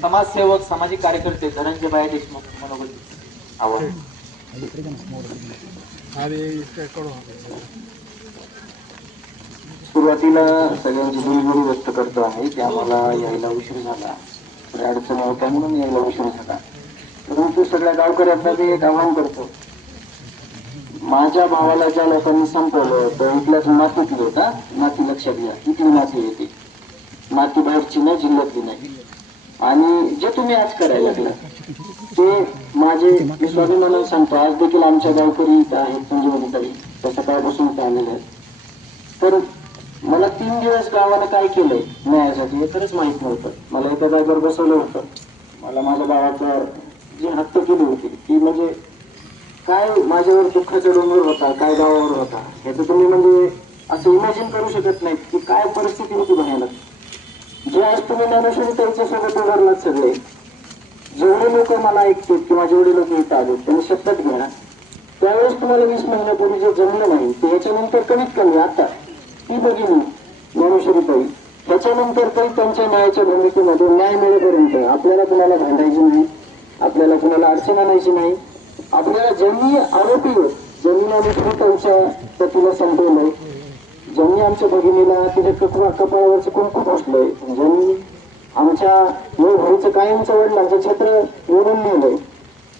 समाजसेवक सामाजिक कार्यकर्ते धनंजय भाई देशमुख मनोगत आवड सुरुवातीला सगळ्यांची दिलगिरी व्यक्त करतो आहे की आम्हाला यायला उशीर झाला, अडचण होत्या म्हणून यायला उशीर झाला. परंतु सगळ्या गावकऱ्यांना मी एक आव्हान करतो, माझ्या भावाला ज्या लोकांनी संपवलं तर इथल्याच मातीतली होता. माती लक्षात घ्या, इथली माती येते, माती बाहेरची नाही, जिल्ह्यातली नाही. आणि जे तुम्ही आज करायला लागला ते माझे मी स्वाभिमानाने सांगतो, आज देखील आमच्या गावकरी इथं आहेत, संजीवनीताई त्या सकाळपासून इथं आलेल्या आहेत. तर मला 3 दिवस गावानं काय केलंय न्यायासाठी हे खरंच माहित नव्हतं. मला एका जागेवर बसवलं होतं, मला माझ्या भावाचं जी हत्या केली होती ती म्हणजे काय माझ्यावर दुःखाचा डोंगर होता, काय गावावर होता, ह्याचं तुम्ही म्हणजे असं इमॅजिन करू शकत नाही की काय परिस्थिती होती भयानक. जे आज तुम्ही ज्ञानेश्वरी त्यांच्या सोबत उभारलात सगळे, जेवढे लोक मला ऐकतात किंवा जेवढे लोक इथं आले त्यांनी शब्दात घ्या, त्यावेळेस तुम्हाला 20 महिन्यापूर्वी जे जमलं नाही ते ह्याच्यानंतर कमीत कमी आता ती बघितली ज्ञानेश्वरीताई, त्याच्यानंतर तरी त्यांच्या न्यायाच्या भूमिकेमध्ये न्याय मिळेपर्यंत आपल्याला कुणाला भांडायची नाही, आपल्याला कुणाला अडचण आणायची नाही. आपल्याला ज्यांनी आरोपी ज्यांनी आम्ही त्यांच्या पतीला संपवलंय, ज्यांनी आमच्या भगिनीला तिच्या कपाळावरचं कुंकू पोचलंय, ज्यांनी आमच्या भाईचं कायमचं वडिलांचं छत्र ओढून नेलंय,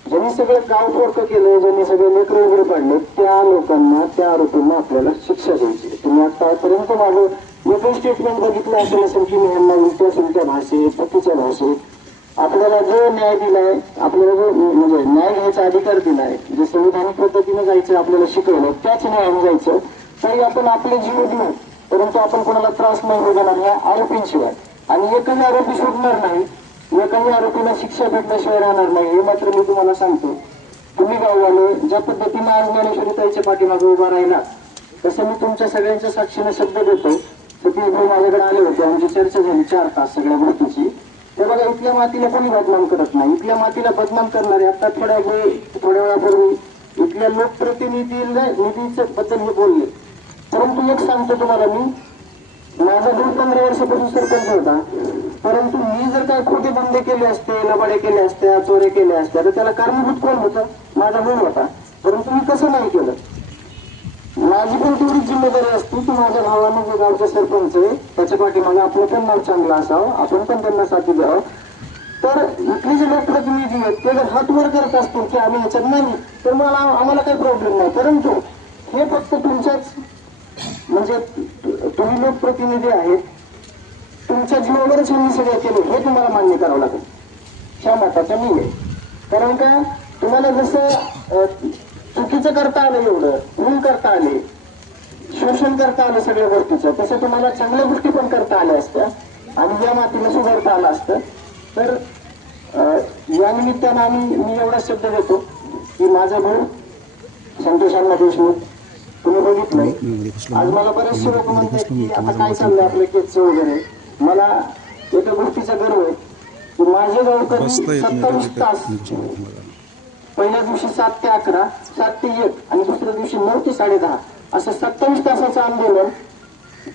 ज्यांनी सगळं गाव फोडकं केलंय, ज्यांनी सगळे लेकरं उघडे पाडले, त्या लोकांना त्या आरोपींना आपल्याला शिक्षा द्यायची. तुम्ही आतापर्यंत माझं एकही स्टेटमेंट बघितलं असेल की मी यांना उलट्या सुलट्या भाषेत पतीच्या भाषेत आपल्याला जो न्याय दिलाय, आपल्याला जो म्हणजे न्याय घ्यायचा अधिकार दिलाय, जे संविधानिक पद्धतीने जायचं आपल्याला शिकवलं त्याच न्यायाने जायचं. तरी आपण आपले जीव देऊ, परंतु आपण कोणाला त्रास नाही होऊ देणार या आरोपींशिवाय. आणि एकही आरोपी सुटणार नाही, एकाही आरोपीला शिक्षा भेटल्याशिवाय राहणार नाही, हे मात्र मी तुम्हाला सांगतो. तुम्ही गाववाले ज्या पद्धतीने आज ज्ञानेश्वरीताईच्या पाठीमागे उभा राहिला, तसं मी तुमच्या सगळ्यांच्या साक्षीने शब्द देतो. सतीश भाऊ माझ्याकडे आले होते, आमची चर्चा झाली 4 तास सगळ्या गोष्टीची. ते बघा, इथल्या मातीला कोणी बदनाम करत नाही. इथल्या मातीला बदनाम करणारे आता थोड्या वेळापूर्वी इथल्या लोकप्रतिनिधीचं बद्दल हे बोलले. परंतु एक सांगतो तुम्हाला, मी माझा 15 वर्षापासून सरपंच होता, परंतु मी जर काय खोटे बंदे केले असते, लबाडे केले असते, चोऱ्या केल्या असत्या तर त्याला कारणीभूत कोण होतं? माझा भाऊ होता. परंतु मी कसं नाही केलं, माझी पण तेवढीच जिम्मेदारी असते की माझ्या भावाने जे गावचा सरपंच आहे त्याच्या पाठीमागे आपलं पण नाव चांगलं असावं, आपण पण त्यांना साथी द्यावं. तर इथले जे लोकप्रतिनिधी आहेत ते जर हात वर करत असतील की आम्ही ह्याच्यात नाही, तर आम्हाला काही प्रॉब्लेम नाही. परंतु हे फक्त तुमच्याच म्हणजे तुम्ही लोकप्रतिनिधी आहेत, तुमच्या जीवावरच यांनी सगळं केलं हे तुम्हाला मान्य करावं लागेल. ह्या मताचा मी आहे. कारण का तुम्हाला जसं चुकीचं करता आलं, एवढं खून करता आले, शोषण करता आलं सगळ्या गोष्टीचं, तसं तुम्हाला चांगल्या गोष्टी पण करता आल्या असत्या आणि या मातीला सुधारता आलं असतं. तर या निमित्तानं मी एवढा शब्द देतो की माझा भाऊ संतोष अण्णा देशमुख तुम्ही बघितलंय. आज मला बरेचसे लोक म्हणतात की आता काय चाललंय आपल्या केसचं वगैरे. मला एका गोष्टीचा गर्व आहे की माझे गावकरी 27 तास, पहिल्या दिवशी 7 ते 11, 7 ते 1 आणि दुसऱ्या दिवशी 9 ते 10:30 असं 27 तासाचं आंदोलन.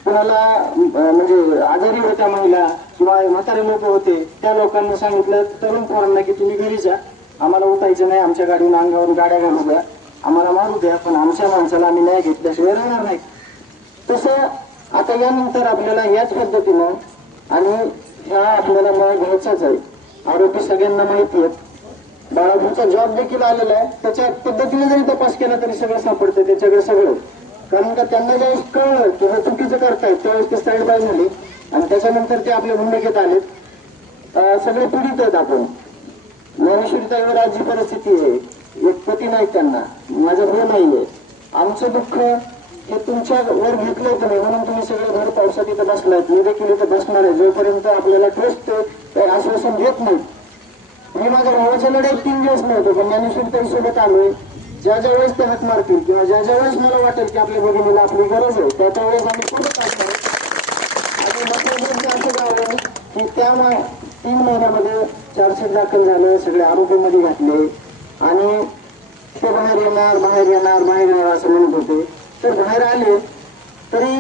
कुणाला म्हणजे आजारी होत्या महिला किंवा म्हातारे लोक होते, त्या लोकांना सांगितलं तरुण पोरांना की तुम्ही घरी जा, आम्हाला उठायचं नाही, आमच्या गाडीवर अंगावर गाड्या घालू द्या, आम्हाला मारू द्या, पण आमच्या माणसाला आम्ही न्याय घेतल्याशिवाय राहणार नाही. तसं आता यानंतर आपल्याला याच पद्धतीनं आणि ह्या आपल्याला न्याय घ्यायचाच आहे. आरोपी सगळ्यांना माहिती आहेत, बाळापूरचा जॉब देखील आलेला आहे, त्याच्या पद्धतीने जरी तपास केला तरी सगळं सापडतं त्याच्याकडे सगळं. कारण का त्यांना ज्यावेळेस कळलं की हे चुकीचं करतायत त्यावेळेस ते साईड बाय झाले आणि त्याच्यानंतर ते आपल्या भूमिकेत आलेत. सगळे पीडित आहेत. आपण ज्ञानेश्वरीताईवर आज जी परिस्थिती आहे, एक पती नाही त्यांना, माझा भाऊ नाहीये, आमचं दुःख हे तुमच्या वर घेतलंय नाही म्हणून तुम्ही सगळे भर पावसात इथं बसलायत, मी देखील इथं बसणार आहे जोपर्यंत आपल्याला ट्रस्ट आश्वासन देत नाही. मी माझ्या भावाच्या लढाईत 3 दिवस नव्हतो, पण ज्ञानेश्वरीताई सोबत आलोय. ज्या ज्या वेळेस ते हात मारतील किंवा ज्या ज्या वेळेस मला वाटेल की आपल्या भगिनीला आपली गरज आहे त्या वेळेस आम्ही सोबत असणार. आणि महत्वाचं असं झालं की त्या 3 महिन्यामध्ये चार्जशीट दाखल झालं, सगळे आरोपीमध्ये घातले आणि ते बाहेर येणार असं म्हणत होते. तर बाहेर आले तरी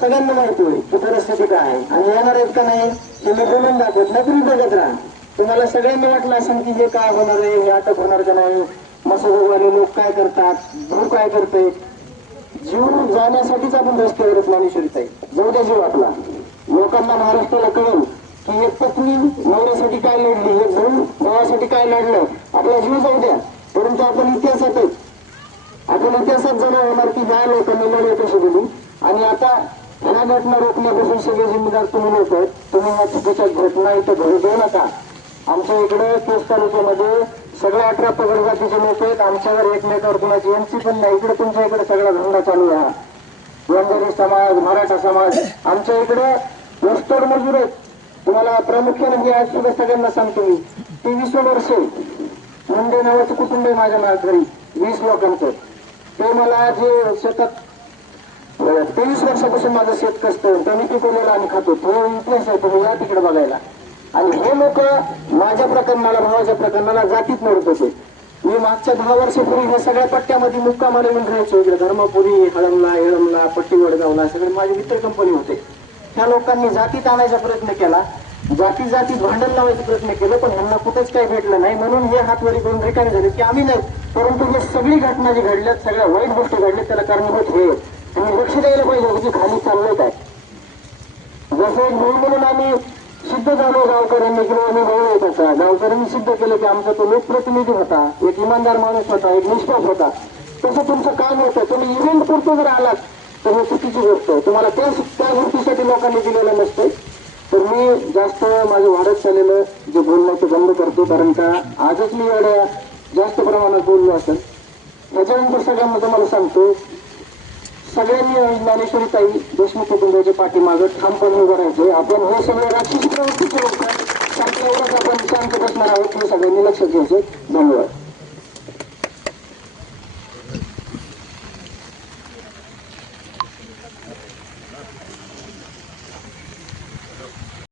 सगळ्यांना माहिती होईल की परिस्थिती काय आहे आणि येणार आहेत का नाही हे मी बोलून दाखवत नाही. तुम्ही बघत राहा. तुम्हाला सगळ्यांनी वाटलं असेल की हे काय होणार आहे, हे अटक होणार का नाही, मसोबावाले लोक काय करतात, भाऊ काय करते. जीव जाण्यासाठीच आपण रस्त्यावरच मानेश्वरीत आहे. जाऊ द्या जीव आपला. लोकांना महाराष्ट्राला कळेल की एक पत्नी नवऱ्यासाठी काय लढली, एक भाऊ भावासाठी काय लढलं. आपला जीव जाऊ द्या, परंतु आपण इतिहासात जमा होणार की ह्या लोकांनी लढाई कशी दिली. आणि आता ह्या घटना रोखण्यापासून सगळे जिम्मेदार तुम्ही लोक आहेत. तुम्ही ह्या चुकीच्या घटना इथं घडू देऊ नका. आमच्या इकडे केस तालुक्यामध्ये सगळे 18 पगड जातीचे लोक आहेत. आमच्यावर एकमेकावर कुणाची एमसी पण नाही. इकडे तुमच्या इकडे सगळा धंदा चालू आहे. वंजारी समाज, मराठा समाज, आमच्या इकडे वस्तूर मजूर आहेत. तुम्हाला प्रामुख्याने मी आज सुद्धा सगळ्यांना सांगतो मी 23 वर्ष मुंडे नावाचं कुटुंब आहे माझ्या घरी 20 लोकांचं. ते मला जे शेतात 23 वर्षापासून माझं शेत कसतं त्यांनी पिकवलेलं आम्ही खातो. तो इतिहास आहे. तुम्ही या तिकडे बघायला. आणि हे लोक माझ्या प्रकरणाला, भावाच्या प्रकरणाला जातीत मरत होते. मी मागच्या 10 वर्षापूर्वी ह्या सगळ्या पट्ट्यामध्ये मुक्कामाला येऊन राहायचो. इकडे धर्मापुरी, हळमला, येळमला, पट्टी वडगावला सगळे माझे मित्र कंपनी होते. त्या लोकांनी जातीत आणायचा प्रयत्न केला, जातीत भांडण लावायचा प्रयत्न केला, पण ह्यांना कुठेच काही भेटलं नाही. म्हणून हे हातवरी करून रिकामे झाले की आम्ही नाही. परंतु हे सगळी घटना जी घडल्यात, सगळ्या वाईट गोष्टी घडल्यात, त्याला कारणीभूत हे तुम्ही लक्ष द्यायला पाहिजे की खाली चाललंय काय. जसं एक भाऊ म्हणून आम्ही सिद्ध झालो गावकऱ्यांनी किंवा आम्ही भाऊ येत होता. गावकऱ्यांनी सिद्ध केलं की आमचा तो लोकप्रतिनिधी होता, एक इमानदार माणूस होता, एक निष्पाप होता. तसं तुमचं काम होतं. तुम्ही इव्हेंट पुरतो जर आलात तर हे चुकीची गोष्ट आहे. तुम्हाला त्या गोष्टीसाठी लोकांनी दिलेलं नसतं. तर मी जास्त माझं वाढत चाललेलं जे बोलणं ते बंद करतो. कारण का आजच मी एवढ्या जास्त प्रमाणात बोललो असेल. त्याच्यानंतर सगळ्यांना तुम्हाला सांगतो, सगळ्यांनी ज्ञानेश्वरी ताई देशमुख कुटुंबाच्या पाठीमागं ठामपणे उभं राहायचे. आपण हे सगळे राक्षसी प्रवृत्तीचे लोक आपण शांत बसणार आहोत हे सगळ्यांनी लक्षात घ्यायचे. धन्यवाद.